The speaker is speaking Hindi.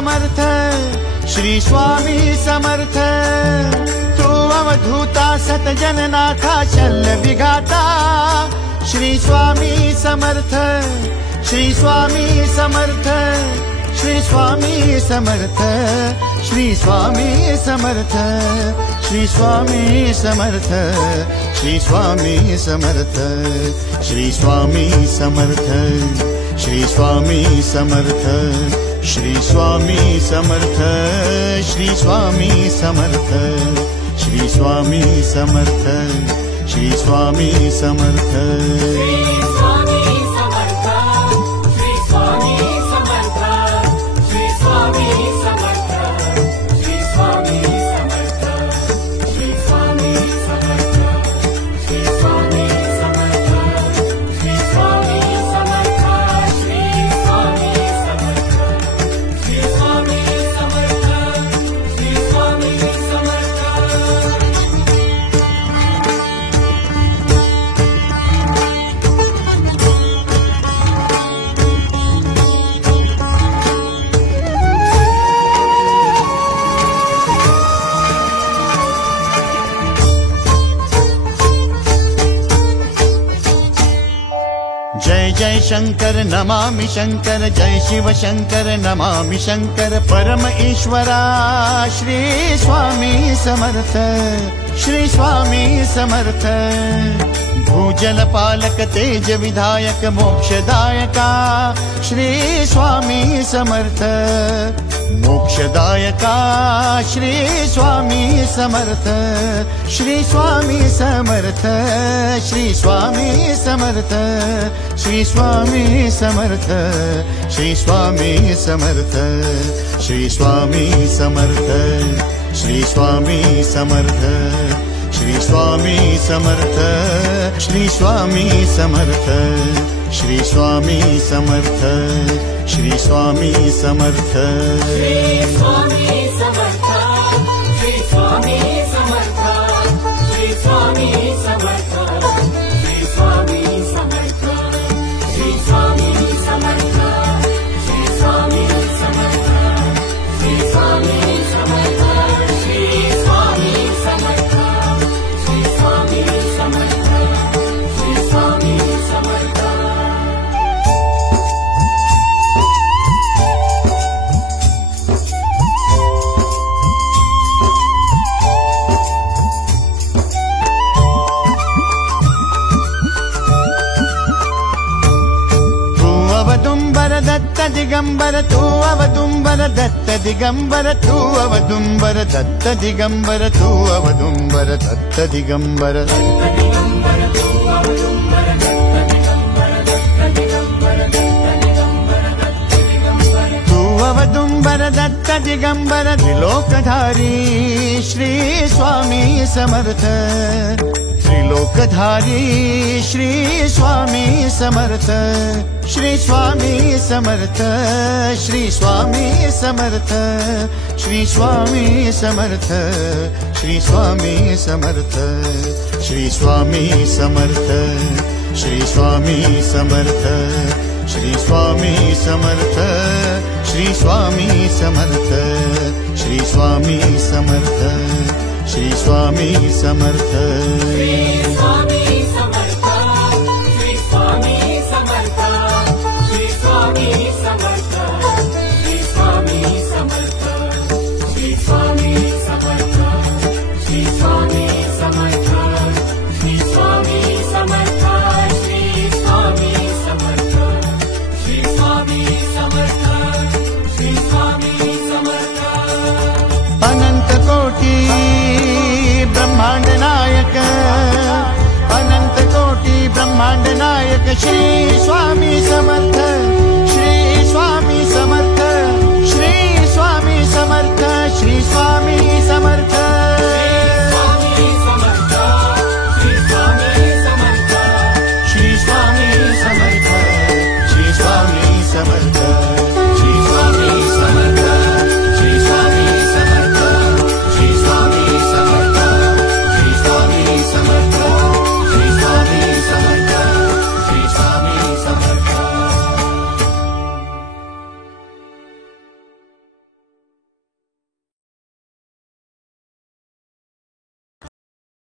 समर्थ, श्री स्वामी समर्थ। तू अवधूता सतजननाथा शल्य विघाता, श्री स्वामी समर्थ, श्री स्वामी समर्थ, श्री स्वामी समर्थ, श्री स्वामी समर्थ, श्री स्वामी समर्थ, श्री स्वामी समर्थ, श्री स्वामी समर्थ, श्री स्वामी समर्थ, श्री स्वामी समर्थ, श्री स्वामी समर्थ, श्री स्वामी समर्थ, श्री स्वामी समर्थ। जय जय शंकर नमामि शंकर, जय शिव शंकर नमामि शंकर। परम ईश्वरा श्री स्वामी समर्थ, श्री स्वामी समर्थ। भूजल पालक तेज विधायक मोक्षदायका, श्री स्वामी समर्थ। मोक्षदायका श्री स्वामी समर्थ, श्री स्वामी समर्थ, श्री स्वामी समर्थ, श्री स्वामी समर्थ, श्री स्वामी समर्थ, श्री स्वामी समर्थ, श्री स्वामी समर्थ, श्री स्वामी समर्थ, श्री स्वामी समर्थ, श्री स्वामी समर्थ, श्री स्वामी समर्थ। श्री स्वामी समर्थ, श्री स्वामी समर्थ, श्री स्वामी समर्थ, श्री स्वामी समर्थ, श्री स्वामी समर्थ, श्री स्वामी समर्थ, श्री स्वामी समर्थ, श्री स्वामी समर्थ, श्री स्वामी समर्थ, श्री स्वामी समर्थ। दत्त दिगंबर तू अवदुंबर, दत्त दिगंबर तू अवदुंबर, दत्त दिगंबर तू अवदुंबर, दत्त दिगंबर। तू अवदुंबर दत्त दिगंबर, त्रिलोकधारी श्री स्वामी समर्थ। त्रिलोकधारी श्री स्वामी समर्थ, श्री स्वामी समर्थ, श्री स्वामी समर्थ, श्री स्वामी समर्थ, श्री स्वामी समर्थ, श्री स्वामी समर्थ, श्री स्वामी समर्थ, श्री स्वामी समर्थ, श्री स्वामी समर्थ, श्री स्वामी समर्थ, श्री स्वामी समर्थ। श्री स्वामी समर्थ, श्री स्वामी समर्थ, श्री स्वामी समर्थ, श्री स्वामी समर्थ, श्री स्वामी समर्थ, श्री स्वामी समर्थ, श्री स्वामी समर्थ, श्री स्वामी समर्थ, श्री स्वामी समर्थ, श्री स्वामी समर्थ। अनंत कोटि ब्रह्मांड नायक, अनंत कोटि ब्रह्मांड नायक श्री स्वामी समर्थ।